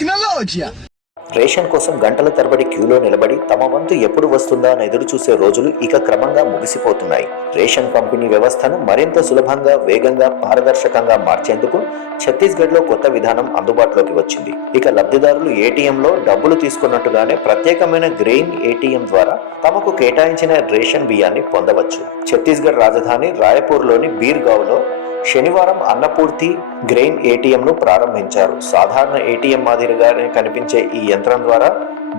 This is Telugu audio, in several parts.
tecnologia. రేషన్ కోసం గంటల తరబడి క్యూలో నిలబడి తమ వంతు ఎప్పుడు వస్తుందా అని ఎదురు చూసే రోజులు ఇక క్రమంగా ముగిసిపోతున్నాయి. రేషన్ పంపిణీ వ్యవస్థను మరింత సులభంగా, వేగంగా, పారదర్శకంగా మార్చేందుకు ఛత్తీస్గఢ్లో కొత్త విధానం అందుబాటులోకి వచ్చింది. ఇక లబ్ధిదారులు ఏటీఎంలో డబ్బులు తీసుకున్నట్టుగానే ప్రత్యేకమైన గ్రెయిన్ ఏటీఎం ద్వారా తమకు కేటాయించిన రేషన్ బియ్యాన్ని పొందవచ్చు. ఛత్తీస్గఢ్ రాజధాని రాయపూర్లోని బీర్గావ్లో శనివారం అన్నపూర్తి గ్రెయిన్ ఏటీఎంను ప్రారంభించారు. సాధారణ ఏటీఎం మాదిరిగానే కనిపించే ఈ యంత్రం ద్వారా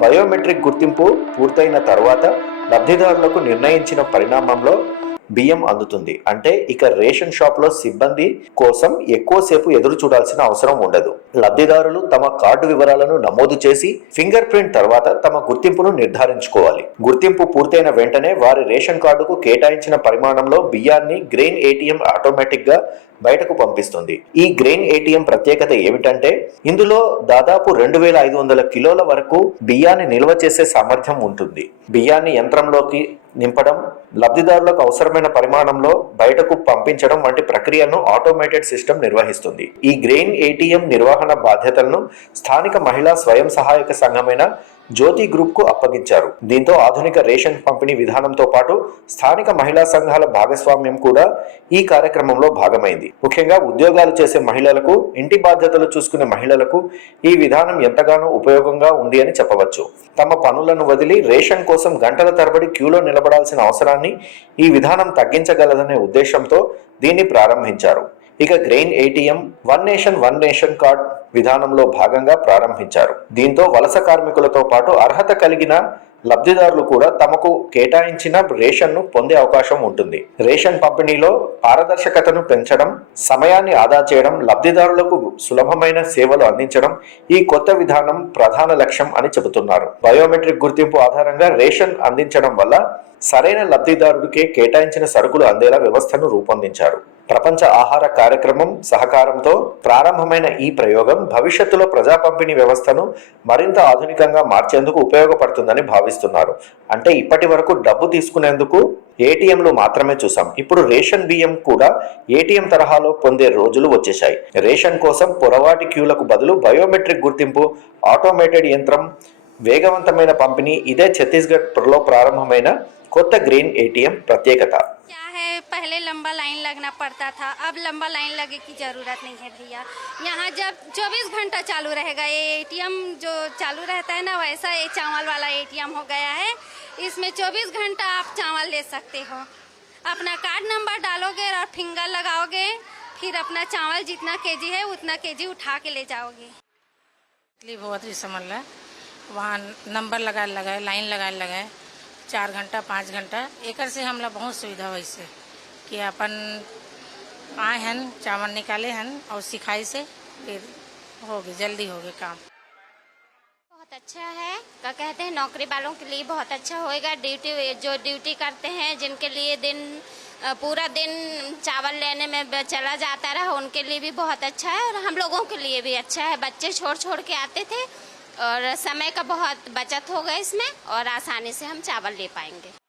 బయోమెట్రిక్ గుర్తింపు పూర్తయిన తర్వాత లబ్ధిదారులకు నిర్ణయించిన పరిణామంలో బియ్యం అందుతుంది. అంటే ఇక రేషన్ షాప్ లో సిబ్బంది కోసం ఎక్కువసేపు ఎదురు చూడాల్సిన అవసరం ఉండదు. లబ్ధిదారులు తమ కార్డు వివరాలను నమోదు చేసి ఫింగర్ ప్రింట్ తర్వాత తమ గుర్తింపును నిర్ధారించుకోవాలి. గుర్తింపు పూర్తయిన వెంటనే వారి రేషన్ కార్డుకు కేటాయించిన పరిమాణంలో బియ్యాన్ని గ్రెయిన్ ఏటీఎం ఆటోమేటిక్ గా బయటకు పంపిస్తుంది. ఈ గ్రెయిన్ ఏటీఎం ప్రత్యేకత ఏమిటంటే ఇందులో దాదాపు 2500 కిలోల వరకు బియ్యాన్ని నిల్వ చేసే సామర్థ్యం ఉంటుంది. బియ్యాన్ని యంత్రంలోకి నింపడం, లబ్ధిదారులకు అవసరమైన పరిమాణంలో బయటకు పంపించడం వంటి ప్రక్రియను ఆటోమేటెడ్ సిస్టమ్ నిర్వహిస్తుంది. ఈ గ్రెయిన్ ఏటీఎం నిర్వహణ బాధ్యతలను స్థానిక మహిళా స్వయం సహాయక సంఘమైన జ్యోతి గ్రూప్ కు అప్పగించారు. దీంతో ఆధునిక రేషన్ పంపిణీ విధానంతో పాటు స్థానిక మహిళా సంఘాల భాగస్వామ్యం కూడా ఈ కార్యక్రమంలో భాగమైంది. ముఖ్యంగా ఉద్యోగాలు చేసే మహిళలకు, ఇంటి బాధ్యతలు చూసుకునే మహిళలకు ఈ విధానం ఎంతగానో ఉపయోగంగా ఉంది అని చెప్పవచ్చు. తమ పనులను వదిలి రేషన్ కోసం గంటల తరబడి క్యూలో నిలబడాల్సిన అవసరాన్ని ఈ విధానం తగ్గించగలదనే ఉద్దేశంతో దీన్ని ప్రారంభించారు. ఇక grain ATM one nation card విధానంలో భాగంగా ప్రారంభించారు. దీంతో వలస కార్మికులతో పాటు అర్హత కలిగిన లబ్ధిదారులు కూడా తమకు కేటాయించిన రేషన్ను పొందే అవకాశం ఉంటుంది. రేషన్ పంపిణీలో పారదర్శకతను పెంచడం, సమయాన్ని ఆదా చేయడం, లబ్ధిదారులకు సులభమైన సేవలు అందించడం ఈ కొత్త విధానం ప్రధాన లక్ష్యం అని చెబుతున్నారు. బయోమెట్రిక్ గుర్తింపు ఆధారంగా రేషన్ అందించడం వల్ల సరైన లబ్ధిదారుడికే కేటాయించిన సరుకులు అందేలా వ్యవస్థను రూపొందించారు. ప్రపంచ ఆహార కార్యక్రమం సహకారంతో ప్రారంభమైన ఈ ప్రయోగం భవిష్యత్తులో ప్రజా పంపిణీ వ్యవస్థను మరింత ఆధునికంగా మార్చేందుకు ఉపయోగపడుతుందని భావిస్తున్నారు. అంటే ఇప్పటి వరకు డబ్బు తీసుకునేందుకు ఏటీఎంలు మాత్రమే చూసాం. ఇప్పుడు రేషన్ బియ్యం కూడా ఏటీఎం తరహాలో పొందే రోజులు వచ్చేశాయి. రేషన్ కోసం పొరవాటి క్యూలకు బదులు బయోమెట్రిక్ గుర్తింపు, ఆటోమేటెడ్ యంత్రం, వేగవంతమైన పంపిణీ ఇదే ఛత్తీస్గఢ్లో ప్రారంభమైన కొత్త గ్రెయిన్ ఏటీఎం ప్రత్యేకత. पहले लंबा लाइन लगना पड़ता था, अब लंबा लाइन लगे की ज़रूरत नहीं है भैया। यहाँ जब 24 घंटा चालू रहेगा, ये एटीएम जो चालू रहता है ना, वैसा ये चावल वाला एटीएम हो गया है। इसमें 24 घंटा आप चावल ले सकते हो। अपना कार्ड नंबर डालोगे और फिंगर लगाओगे, फिर अपना चावल जितना केजी है उतना केजी उठा के ले जाओगे। बहुत ही समझ ला, वहाँ नंबर लगाए लाइन लगाए 4 घंटा 5 घंटा एक से हमला बहुत सुविधा वैसे कि अपन आए हैं, चावल निकाले हैं और सिखाई से फिर हो गए, जल्दी हो गए काम। बहुत अच्छा है, क्या कहते हैं, नौकरी वालों के लिए बहुत अच्छा होएगा। जो ड्यूटी करते हैं, जिनके लिए पूरा दिन चावल लेने में चला जाता रहा, उनके लिए भी बहुत अच्छा है और हम लोगों के लिए भी अच्छा है। बच्चे छोड़ के आते थे और समय का बहुत बचत होगा इसमें और आसानी से हम चावल ले पाएंगे।